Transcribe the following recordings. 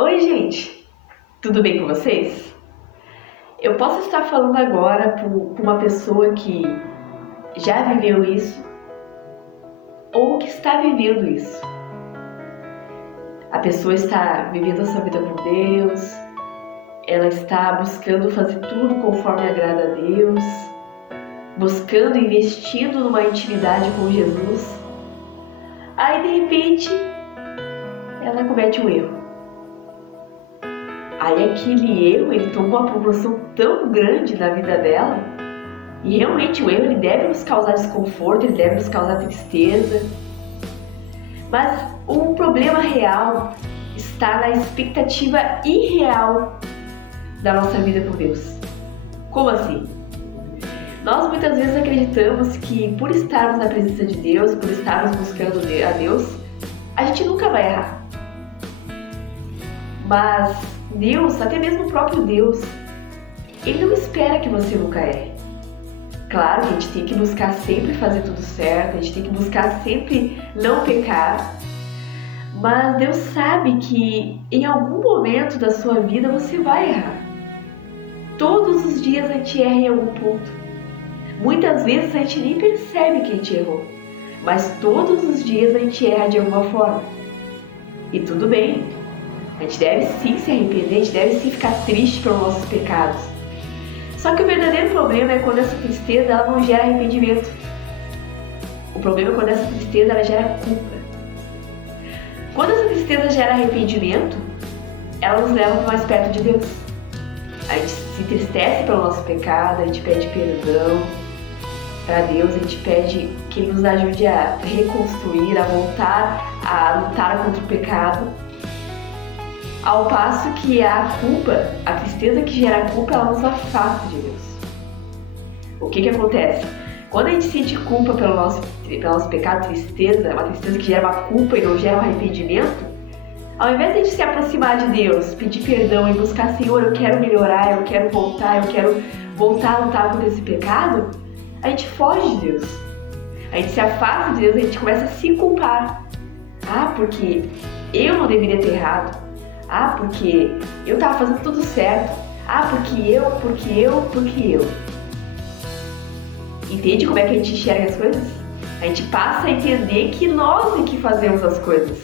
Oi, gente! Tudo bem com vocês? Eu posso estar falando agora com uma pessoa que já viveu isso ou que está vivendo isso. A pessoa está vivendo a sua vida com Deus, ela está buscando fazer tudo conforme agrada a Deus, buscando e investindo numa intimidade com Jesus. Aí, de repente, ela comete um erro. Aí aquele erro, ele toma uma proporção tão grande na vida dela, e realmente o erro ele deve nos causar desconforto, ele deve nos causar tristeza. Mas o problema real está na expectativa irreal da nossa vida com Deus. Como assim? Nós muitas vezes acreditamos que por estarmos na presença de Deus, por estarmos buscando a Deus, a gente nunca vai errar. Mas Deus, até mesmo o próprio Deus, Ele não espera que você nunca erre. Claro que a gente tem que buscar sempre fazer tudo certo, a gente tem que buscar sempre não pecar, mas Deus sabe que em algum momento da sua vida você vai errar. Todos os dias a gente erra em algum ponto. Muitas vezes a gente nem percebe que a gente errou, mas todos os dias a gente erra de alguma forma. E tudo bem. A gente deve sim se arrepender, a gente deve sim ficar triste pelos nossos pecados. Só que o verdadeiro problema é quando essa tristeza ela não gera arrependimento. O problema é quando essa tristeza ela gera culpa. Quando essa tristeza gera arrependimento, ela nos leva mais perto de Deus. A gente se entristece pelo nosso pecado, a gente pede perdão para Deus, a gente pede que Ele nos ajude a reconstruir, a voltar a lutar contra o pecado. Ao passo que a culpa, a tristeza que gera a culpa, ela nos afasta de Deus. O que acontece? Quando a gente sente culpa pelo nosso pecado, tristeza, uma tristeza que gera uma culpa e não gera um arrependimento, ao invés de a gente se aproximar de Deus, pedir perdão e buscar, Senhor, eu quero melhorar, eu quero voltar a lutar contra esse pecado, a gente foge de Deus. A gente se afasta de Deus, a gente começa a se culpar. Ah, porque eu não deveria ter errado. Ah, porque eu estava fazendo tudo certo. Ah, porque eu. Entende como é que a gente enxerga as coisas? A gente passa a entender que nós é que fazemos as coisas.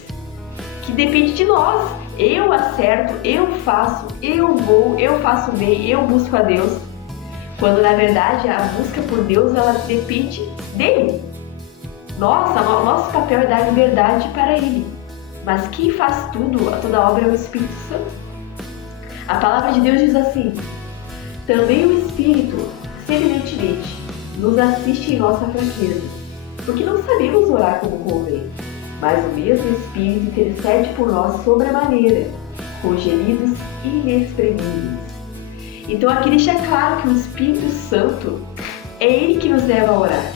Que depende de nós. Eu acerto, eu faço, eu vou, eu faço bem, eu busco a Deus. Quando na verdade a busca por Deus ela depende dele. Nosso papel é dar liberdade para Ele. Mas quem faz toda obra é o Espírito Santo. A palavra de Deus diz assim: também o Espírito, semelhantemente, nos assiste em nossa fraqueza, porque não sabemos orar como convém, mas o mesmo Espírito intercede por nós sobremaneira, com gemidos inexprimíveis. Então aqui deixa claro que o Espírito Santo é Ele que nos leva a orar.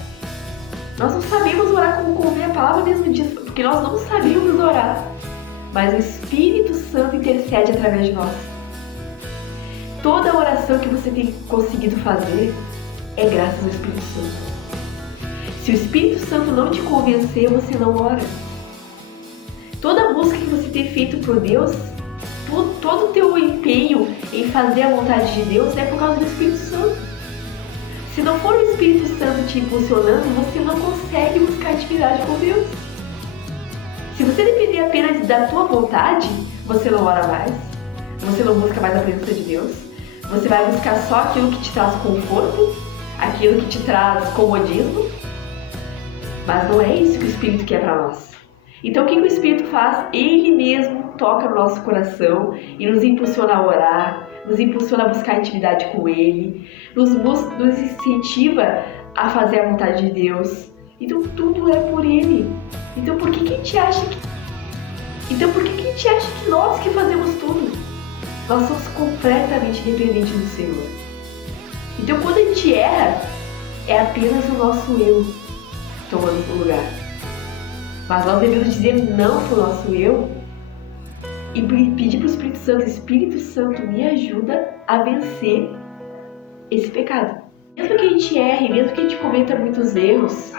Nós não sabemos orar como convém, a palavra mesmo diz, porque nós não sabemos orar. Mas o Espírito Santo intercede através de nós. Toda oração que você tem conseguido fazer é graças ao Espírito Santo. Se o Espírito Santo não te convencer, você não ora. Toda busca que você tem feito por Deus, todo o teu empenho em fazer a vontade de Deus é por causa do Espírito Santo. Se não for o Espírito Santo te impulsionando, você não consegue buscar intimidade com Deus. Se você depender apenas da tua vontade, você não ora mais, você não busca mais a presença de Deus, você vai buscar só aquilo que te traz conforto, aquilo que te traz comodismo, mas não é isso que o Espírito quer para nós. Então o que o Espírito faz? Ele mesmo toca no nosso coração e nos impulsiona a orar, nos impulsiona a buscar intimidade com Ele, nos incentiva a fazer a vontade de Deus. Então tudo é por Ele. Então por que a gente acha que nós que fazemos tudo? Nós somos completamente dependentes do Senhor. Então quando a gente erra, é apenas o nosso eu tomando o lugar. Mas nós devemos dizer não para o nosso eu e pedir para o Espírito Santo me ajuda a vencer esse pecado. Mesmo que a gente erre, mesmo que a gente cometa muitos erros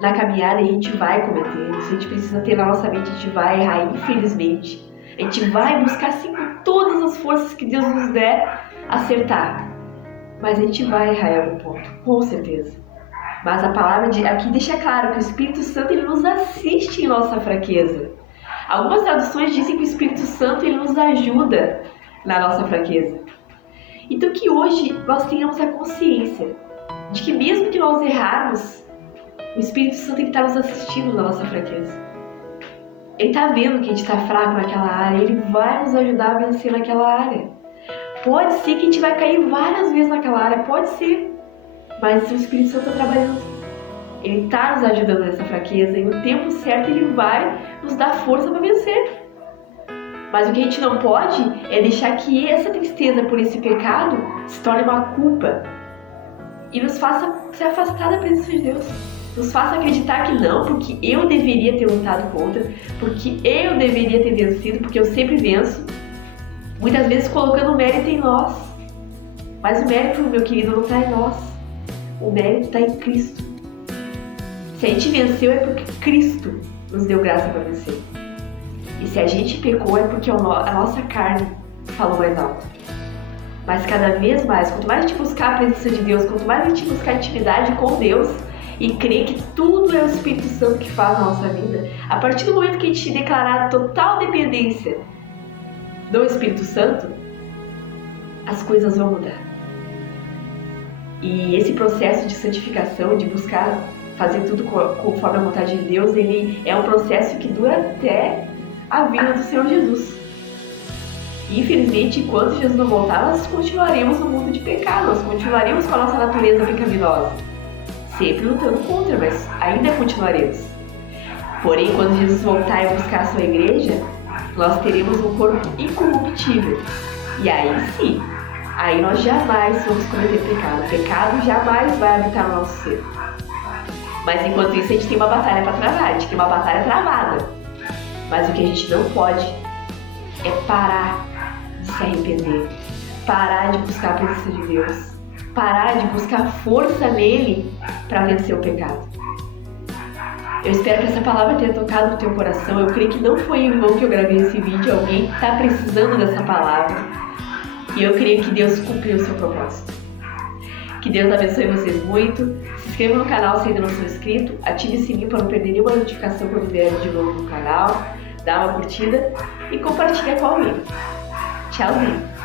na caminhada, a gente vai cometer. Se a gente precisa ter na nossa mente, a gente vai errar, infelizmente. A gente vai buscar sim com todas as forças que Deus nos der acertar. Mas a gente vai errar em algum ponto, com certeza. Mas a palavra aqui deixa claro que o Espírito Santo ele nos assiste em nossa fraqueza. Algumas traduções dizem que o Espírito Santo ele nos ajuda na nossa fraqueza. Então que hoje nós tenhamos a consciência de que mesmo que nós errarmos, o Espírito Santo está nos assistindo na nossa fraqueza. Ele está vendo que a gente está fraco naquela área, ele vai nos ajudar a vencer naquela área. Pode ser que a gente vai cair várias vezes naquela área, pode ser. Mas o Espírito Santo está trabalhando. Ele está nos ajudando nessa fraqueza e no tempo certo ele vai nos dar força para vencer. Mas o que a gente não pode é deixar que essa tristeza por esse pecado se torne uma culpa e nos faça se afastar da presença de Deus. Nos faça acreditar que não, porque eu deveria ter lutado contra, porque eu deveria ter vencido, porque eu sempre venço. Muitas vezes colocando o mérito em nós. Mas o mérito, meu querido, não está em nós. O mérito está em Cristo. Se a gente venceu é porque Cristo nos deu graça para vencer. E se a gente pecou é porque a nossa carne falou mais alto. Mas cada vez mais, quanto mais a gente buscar a presença de Deus, quanto mais a gente buscar intimidade com Deus e crer que tudo é o Espírito Santo que faz na nossa vida, a partir do momento que a gente declarar total dependência do Espírito Santo, as coisas vão mudar. E esse processo de santificação, de buscar fazer tudo conforme a vontade de Deus, ele é um processo que dura até a vinda do Senhor Jesus. E, infelizmente, enquanto Jesus não voltar, nós continuaremos no mundo de pecado, nós continuaremos com a nossa natureza pecaminosa. Sempre lutando contra, mas ainda continuaremos. Porém, quando Jesus voltar e buscar a sua igreja, nós teremos um corpo incorruptível. E aí sim, aí nós jamais vamos cometer pecado. O pecado jamais vai habitar no nosso ser. Mas enquanto isso, a gente tem uma batalha para travar, a gente tem uma batalha travada. Mas o que a gente não pode é parar de se arrepender, parar de buscar a presença de Deus, parar de buscar força nele para vencer o pecado. Eu espero que essa palavra tenha tocado no teu coração. Eu creio que não foi em vão que eu gravei esse vídeo. Alguém está precisando dessa palavra. E eu creio que Deus cumpriu o seu propósito. Que Deus abençoe vocês muito. Se inscreva no canal se ainda não for inscrito. Ative o sininho para não perder nenhuma notificação quando vier de novo no canal. Dá uma curtida e compartilha com alguém. Tchauzinho!